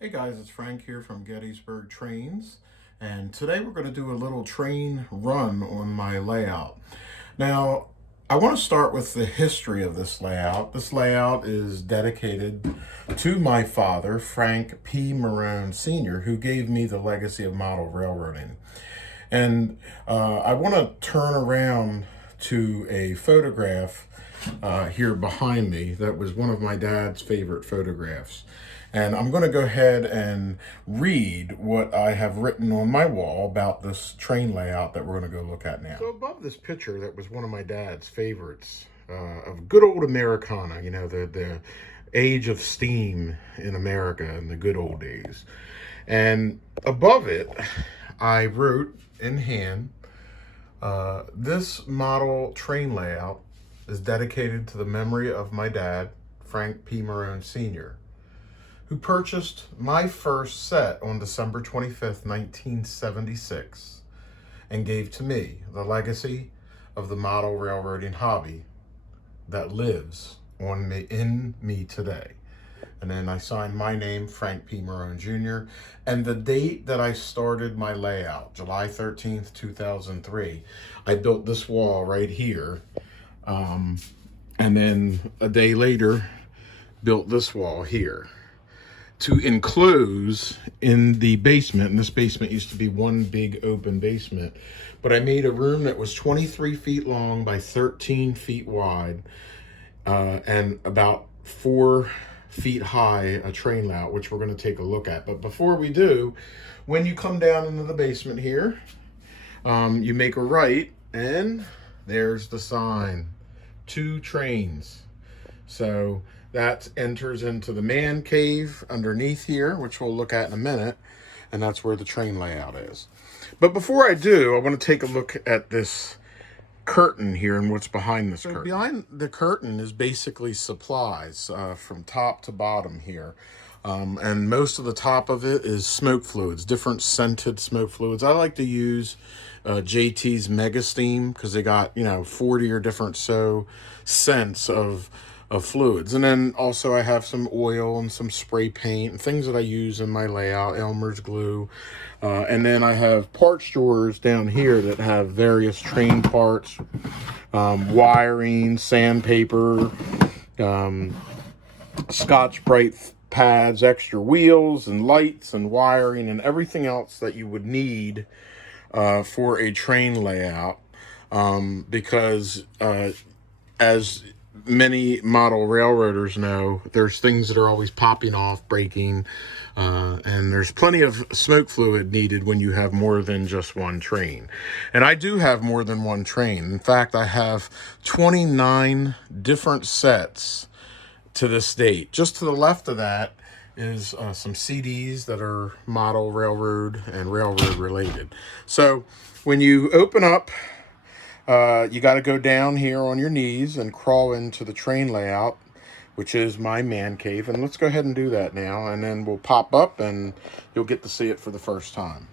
Hey guys, it's Frank here from Gettysburg Trains, and today we're going to do a little train run on my layout. Now, I want to start with the history of this layout. This layout is dedicated to my father, Frank P. Marone Sr., who gave me the legacy of model railroading. And I want to turn around to a photograph here behind me that was one of my dad's favorite photographs. And I'm going to go ahead and read what I have written on my wall about this train layout that we're going to go look at now. So above this picture that was one of my dad's favorites of good old Americana, you know, the age of steam in America in the good old days. And above it, I wrote in hand, this model train layout is dedicated to the memory of my dad, Frank P. Marone Sr., who purchased my first set on December 25th, 1976, and gave to me the legacy of the model railroading hobby that lives in me today. And then I signed my name, Frank P. Marone Jr., and the date that I started my layout, July 13th, 2003. I built this wall right here. And then a day later, built this wall here to enclose in the basement. And this basement used to be one big open basement, but I made a room that was 23 feet long by 13 feet wide, and about 4 feet high, a train layout, which we're going to take a look at. But before we do, when you come down into the basement here, you make a right, and there's the sign, 2 trains. So that enters into the man cave underneath here, which we'll look at in a minute, and that's where the train layout is. But before I do, I want to take a look at this curtain here and what's behind this curtain. Behind the curtain is basically supplies from top to bottom here. And most of the top of it is smoke fluids, different scented smoke fluids. I like to use JT's Mega Steam because they got, 40 or different scents of fluids. And then also I have some oil and some spray paint and things that I use in my layout, Elmer's glue. And then I have parts drawers down here that have various train parts, wiring, sandpaper, Scotch-Brite pads, extra wheels and lights and wiring and everything else that you would need for a train layout. Because as many model railroaders know, there's things that are always popping off, breaking, and there's plenty of smoke fluid needed when you have more than just one train. And I do have more than one train. In fact, I have 29 different sets to this date. Just to the left of that is some CDs that are model railroad and railroad related. So when you open up, you got to go down here on your knees and crawl into the train layout, which is my man cave. And let's go ahead and do that now. And then we'll pop up and you'll get to see it for the first time.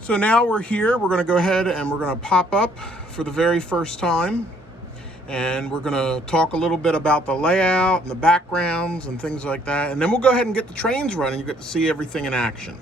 So now we're here. We're going to go ahead and we're going to pop up for the very first time. And we're going to talk a little bit about the layout and the backgrounds and things like that. And then we'll go ahead and get the trains running. You get to see everything in action.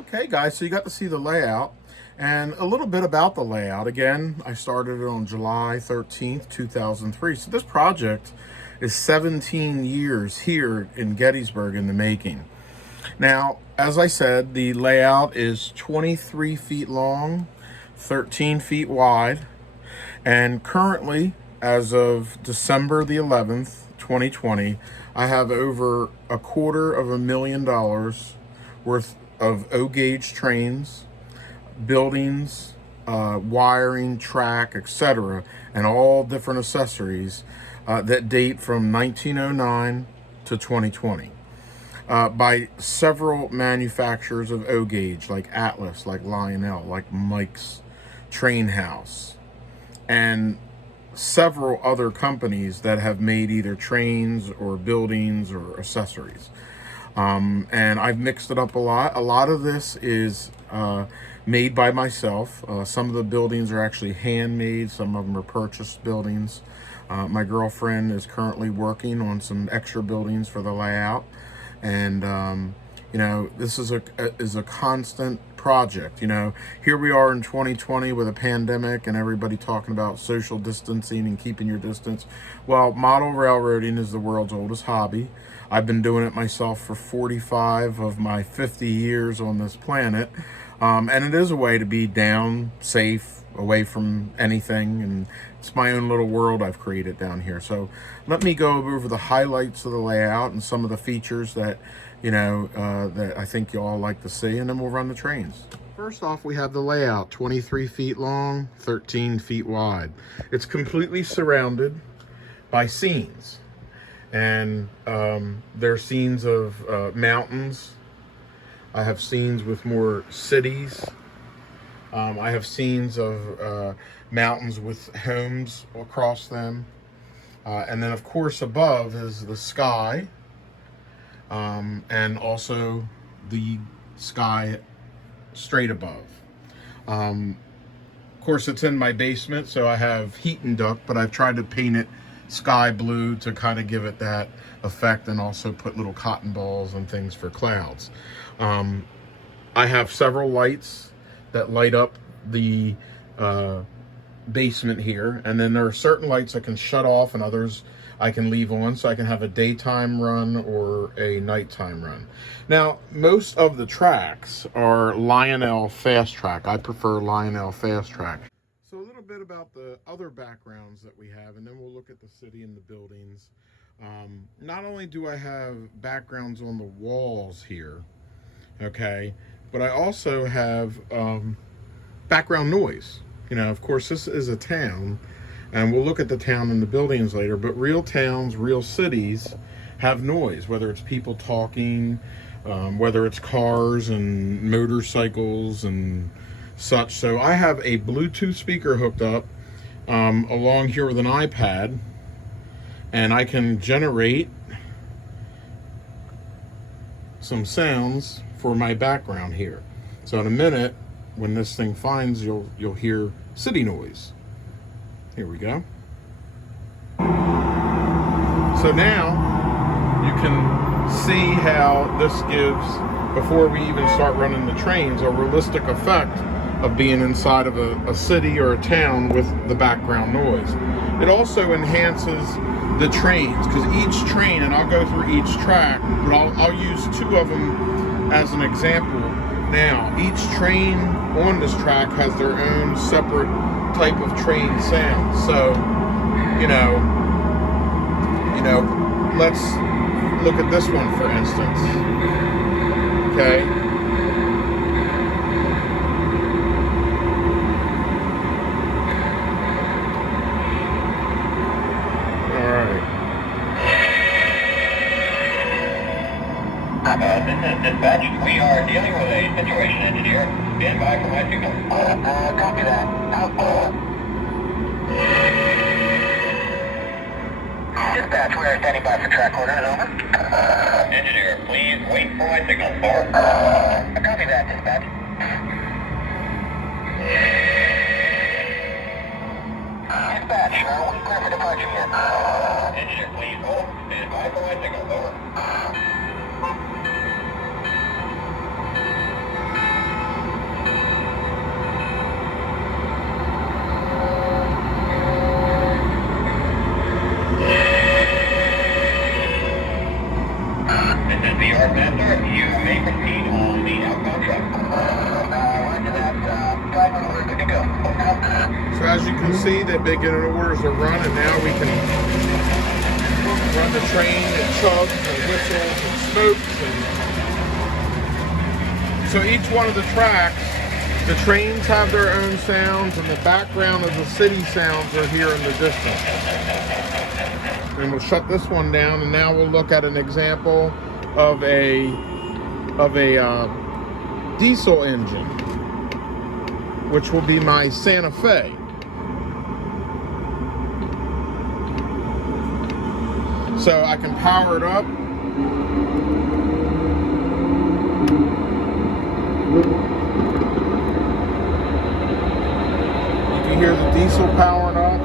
Okay, guys, so you got to see the layout and a little bit about the layout. Again, I started it on July 13th, 2003. So this project is 17 years here in Gettysburg in the making. Now, as I said, the layout is 23 feet long, 13 feet wide, and currently, as of December the 11th, 2020, I have over $250,000 worth of O-gauge trains, buildings, wiring, track, etc., and all different accessories that date from 1909 to 2020. By several manufacturers of O-gauge, like Atlas, like Lionel, like Mike's Train House, and several other companies that have made either trains or buildings or accessories. And I've mixed it up a lot. A lot of this is made by myself. Some of the buildings are actually handmade. Some of them are purchased buildings. My girlfriend is currently working on some extra buildings for the layout. And, you know, this is a constant project. You know, here we are in 2020 with a pandemic and everybody talking about social distancing and keeping your distance. Well, model railroading is the world's oldest hobby. I've been doing it myself for 45 of my 50 years on this planet. And it is a way to be down, safe, away from anything. And it's my own little world I've created down here. So let me go over the highlights of the layout and some of the features that, you know, that I think you all like to see, and then we'll run the trains. First off, we have the layout, 23 feet long, 13 feet wide. It's completely surrounded by scenes. And there are scenes of mountains. I have scenes with more cities. I have scenes of mountains with homes across them. And then, of course, above is the sky. And also the sky straight above. Of course, it's in my basement, so I have heat and duct, but I've tried to paint it sky blue to kind of give it that effect, and also put little cotton balls and things for clouds. I have several lights that light up the basement here, and then there are certain lights I can shut off and others I can leave on, so I can have a daytime run or a nighttime run. Now, most of the tracks are Lionel Fast Track. I prefer Lionel Fast Track. So a little bit about the other backgrounds that we have, and then we'll look at the city and the buildings. Not only do I have backgrounds on the walls here, okay, but I also have background noise. You know, of course, this is a town, and we'll look at the town and the buildings later, but real towns, real cities have noise, whether it's people talking, whether it's cars and motorcycles and such. So I have a Bluetooth speaker hooked up along here with an iPad, and I can generate some sounds for my background here. So in a minute, when this thing finds, you'll hear city noise. Here we go. So now you can see how this gives, before we even start running the trains, a realistic effect of being inside of a city or a town with the background noise. It also enhances the trains, because each train, and I'll go through each track, but I'll use two of them as an example. Now, each train on this track has their own separate type of train sound. So, you know, let's look at this one, for instance. Okay. All right. This is dispatch. We are dealing with a situation, engineer. Stand by for my signal. Copy that. Dispatch, we are standing by for track orders. Over. Engineer, please wait for my signal. Over. Copy that, dispatch. Dispatch, we clear for departure here. Engineer, please hold. Stand by for my signal. Over. You may proceed on the outbound track. Roger that. Driver order, good to go. So as you can see, they've been getting orders to run, and now we can run the train and chugs and whistles and smokes. And so each one of the tracks, the trains have their own sounds, and the background of the city sounds are here in the distance. And we'll shut this one down, and now we'll look at an example of a diesel engine, which will be my Santa Fe. So I can power it up. You can hear the diesel powering up.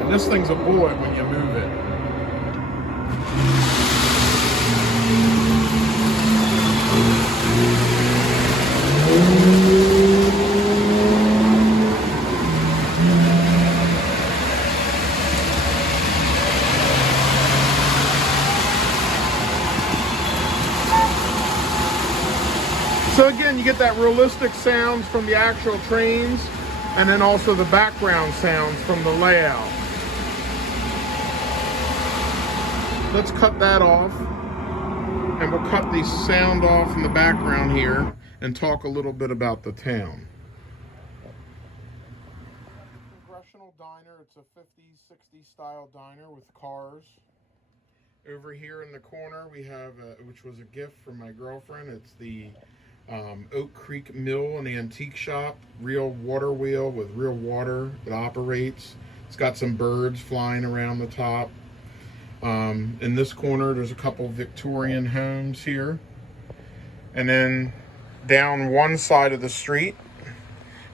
And this thing's a boy when you move it. So again, you get that realistic sounds from the actual trains, and then also the background sounds from the layout. Let's cut that off, and we'll cut the sound off in the background here and talk a little bit about the town. Congressional Diner, it's a 50s, 60s style diner with cars. Over here in the corner we have, which was a gift from my girlfriend, it's the Oak Creek Mill, an antique shop, real water wheel with real water that operates. It's got some birds flying around the top. In this corner there's a couple Victorian homes here, and then down one side of the street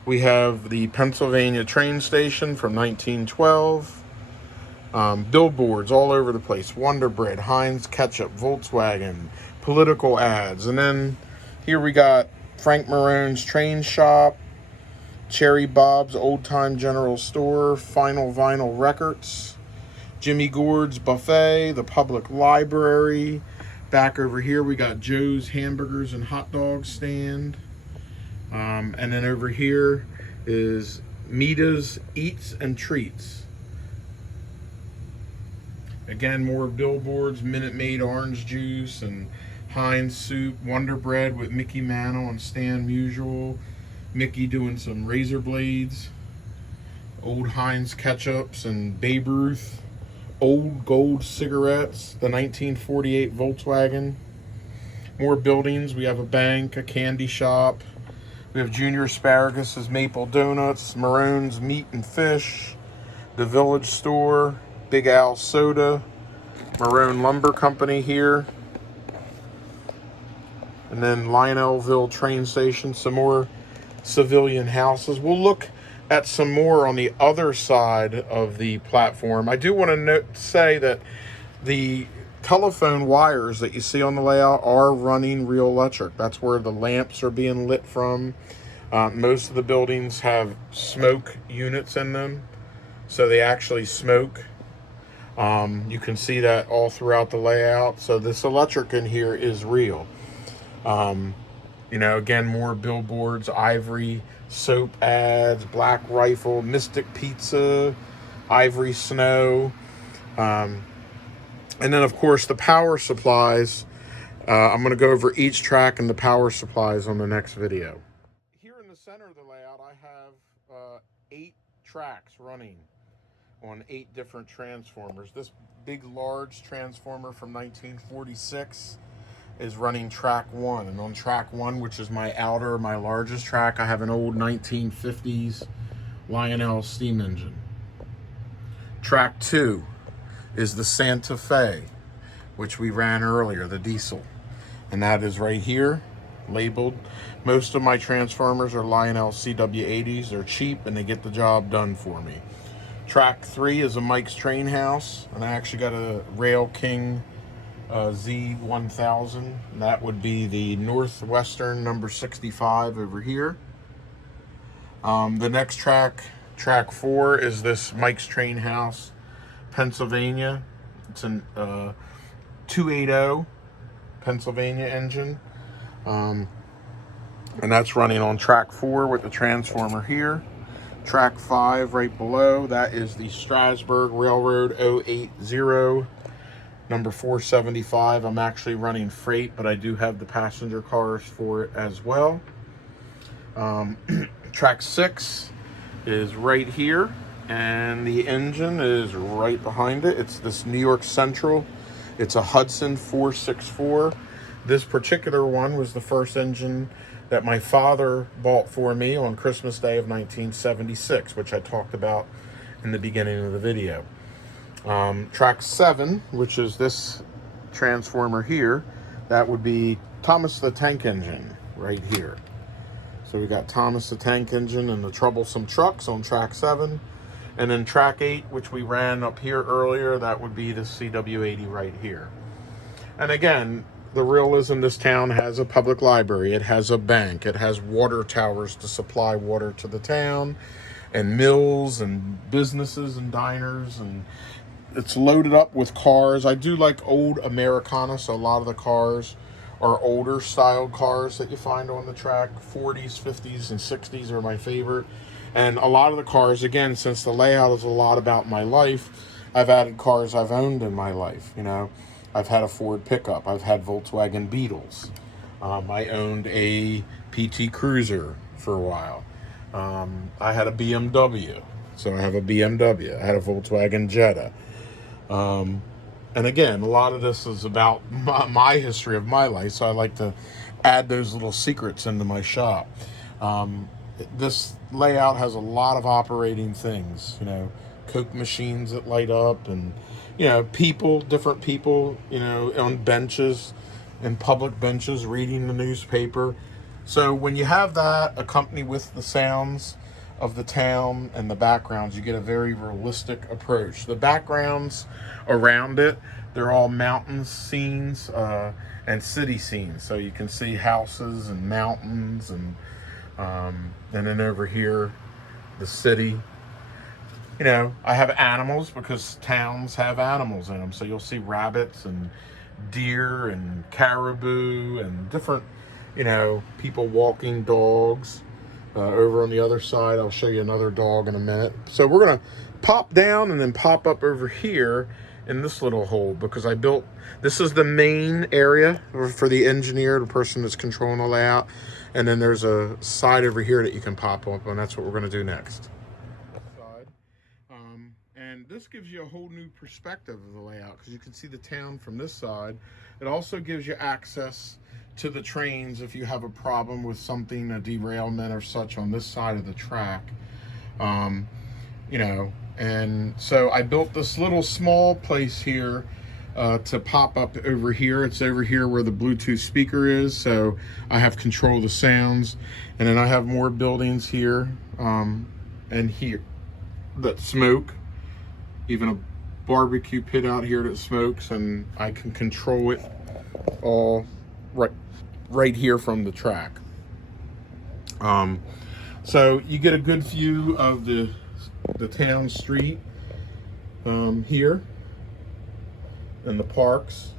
we have the Pennsylvania train station from 1912. Billboards all over the place, Wonder Bread, Heinz ketchup, Volkswagen, political ads. And then here we got Frank Marone's Train Shop, Cherry Bob's Old Time General Store, Final Vinyl Records, Jimmy Gord's Buffet, the Public Library. Back over here we got Joe's Hamburgers and Hot Dog Stand. And then over here is Mita's Eats and Treats. Again, more billboards, Minute Maid orange juice and Heinz soup, Wonder Bread with Mickey Mantle and Stan Musial. Mickey doing some razor blades. Old Heinz ketchups and Babe Ruth. Old Gold cigarettes, the 1948 Volkswagen. More buildings, we have a bank, a candy shop. We have Junior Asparagus' Maple Donuts, Marone's Meat and Fish, the Village Store, Big Al Soda, Marone Lumber Company here. And then Lionelville train station, some more civilian houses. We'll look at some more on the other side of the platform. I do want to say that the telephone wires that you see on the layout are running real electric. That's where the lamps are being lit from. Most of the buildings have smoke units in them, so they actually smoke. You can see that all throughout the layout. So this electric in here is real. You know, again, more billboards, Ivory soap ads, Black Rifle, Mystic Pizza, Ivory Snow. And then, of course, the power supplies. I'm going to go over each track and the power supplies on the next video. Here in the center of the layout, I have 8 tracks running on 8 different transformers. This big, large transformer from 1946 is running track 1. And on track 1, which is my largest track, I have an old 1950s Lionel steam engine. Track 2 is the Santa Fe, which we ran earlier, the diesel. And that is right here, labeled. Most of my transformers are Lionel CW80s. They're cheap and they get the job done for me. Track 3 is a Mike's Train House, and I actually got a Rail King Z1000. That would be the Northwestern number 65 over here. The next track, track 4, is this Mike's Train House, Pennsylvania. It's an 280 Pennsylvania engine. And that's running on track 4 with the transformer here. Track 5 right below, that is the Strasburg Railroad 080 number 475. I'm actually running freight, but I do have the passenger cars for it as well. Track 6 is right here, and the engine is right behind it. It's this New York Central. It's a Hudson 464. This particular one was the first engine that my father bought for me on Christmas Day of 1976, which I talked about in the beginning of the video. Track 7, which is this transformer here, that would be Thomas the Tank Engine right here. So we got Thomas the Tank Engine and the Troublesome Trucks on track 7. And then track 8, which we ran up here earlier, that would be the CW80 right here. And again, the realism, this town has a public library, it has a bank, it has water towers to supply water to the town, and mills and businesses and diners, and it's loaded up with cars. I do like old Americana, so a lot of the cars are older style cars that you find on the track. 40s, 50s, and 60s are my favorite. And a lot of the cars, again, since the layout is a lot about my life, I've added cars I've owned in my life. You know, I've had a Ford pickup. I've had Volkswagen Beetles. I owned a PT Cruiser for a while. I had a BMW, so I have a BMW. I had a Volkswagen Jetta. And again, a lot of this is about my history of my life, so I like to add those little secrets into my shop. This layout has a lot of operating things, you know, Coke machines that light up, and, you know, people, different people, you know, on benches, and public benches reading the newspaper. So when you have that accompanied with the sounds of the town and the backgrounds, you get a very realistic approach. The backgrounds around it, they're all mountain scenes and city scenes, so you can see houses and mountains, and then over here the city. You know, I have animals because towns have animals in them, so you'll see rabbits and deer and caribou and different, you know, people walking dogs. Over on the other side, I'll show you another dog in a minute. So we're gonna pop down and then pop up over here in this little hole, because I built, this is the main area for the engineer, the person that's controlling the layout. And then there's a side over here that you can pop up, and that's what we're gonna do next. And this gives you a whole new perspective of the layout, because you can see the town from this side. It also gives you access to the trains if you have a problem with something, a derailment or such on this side of the track. You know, and so I built this little small place here to pop up over here. It's over here where the Bluetooth speaker is, so I have control of the sounds. And then I have more buildings here and here that smoke, even a barbecue pit out here that smokes, and I can control it all right here from the track. So you get a good view of the town street here, and the parks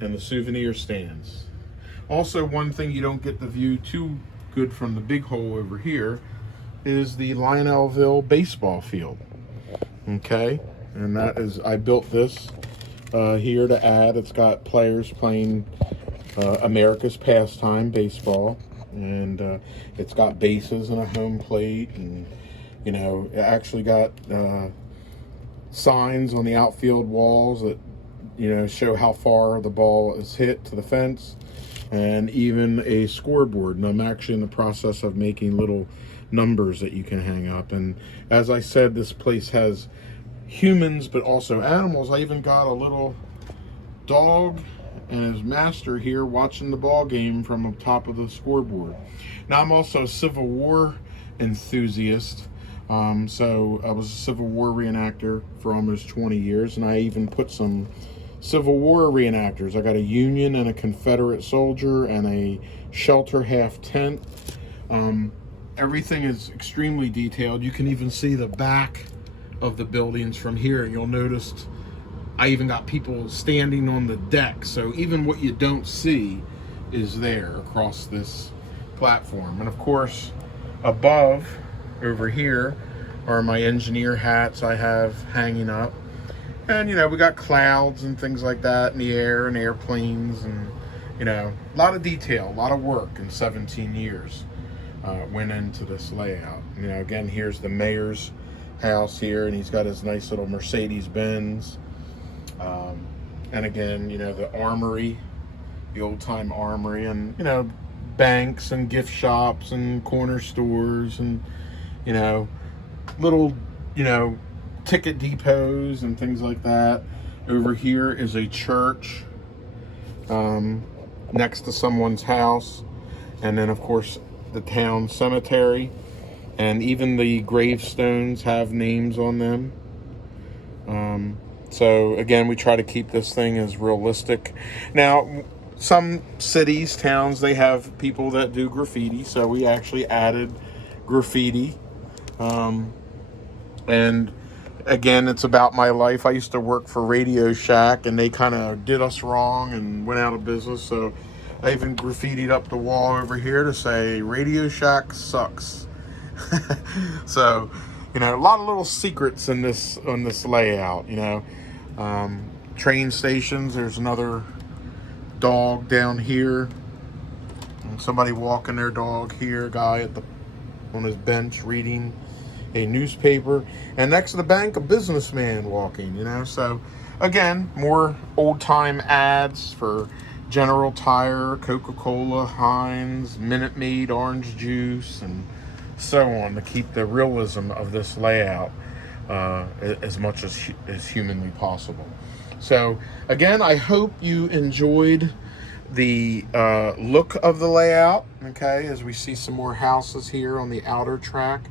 and the souvenir stands. Also, one thing you don't get the view too good from the big hole over here is the Lionelville baseball field. Okay, and that is, I built this here to add. It's got players playing America's pastime, baseball, and it's got bases and a home plate, and, you know, it actually got signs on the outfield walls that, you know, show how far the ball is hit to the fence, and even a scoreboard. And I'm actually in the process of making little numbers that you can hang up. And as I said, this place has humans but also animals. I even got a little dog and his master here watching the ball game from the top of the scoreboard. Now, I'm also a Civil War enthusiast, so I was a Civil War reenactor for almost 20 years, and I even put some Civil War reenactors. I got a Union and a Confederate soldier and a shelter half tent. Everything is extremely detailed. You can even see the back of the buildings from here. You'll notice I even got people standing on the deck. So even what you don't see is there across this platform. And of course, above over here are my engineer hats I have hanging up. And, you know, we got clouds and things like that in the air and airplanes and, you know, a lot of detail, a lot of work in 17 years went into this layout. You know, again, here's the mayor's house here, and he's got his nice little Mercedes-Benz. And again, you know, the armory, the old-time armory, and, you know, banks and gift shops and corner stores and, you know, little, you know, ticket depots and things like that. Over here is a church next to someone's house, and then of course the town cemetery, and even the gravestones have names on them. So again, we try to keep this thing as realistic. Now, some cities, towns, they have people that do graffiti, so we actually added graffiti. And again, it's about my life. I used to work for Radio Shack, and they kind of did us wrong and went out of business. So I even graffitied up the wall over here to say Radio Shack sucks. So, you know, a lot of little secrets in this layout. You know, train stations. There's another dog down here. And somebody walking their dog here. Guy on his bench reading a newspaper, and next to the bank, a businessman walking, you know. So again, more old-time ads for General Tire, Coca-Cola, Heinz, Minute Maid, orange juice, and so on, to keep the realism of this layout as much as humanly possible. So again, I hope you enjoyed the look of the layout, okay, as we see some more houses here on the outer track.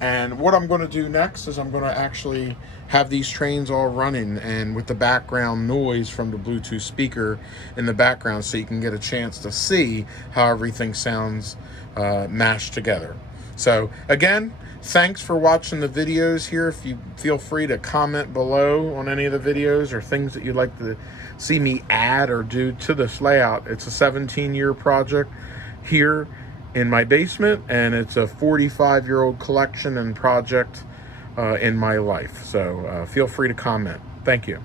And what I'm going to do next is I'm going to actually have these trains all running, and with the background noise from the Bluetooth speaker in the background, so you can get a chance to see how everything sounds mashed together. So again, thanks for watching the videos here. If you feel free to comment below on any of the videos or things that you'd like to see me add or do to this layout. It's a 17-year project here in my basement, and it's a 45-year-old collection and project in my life. So feel free to comment. Thank you.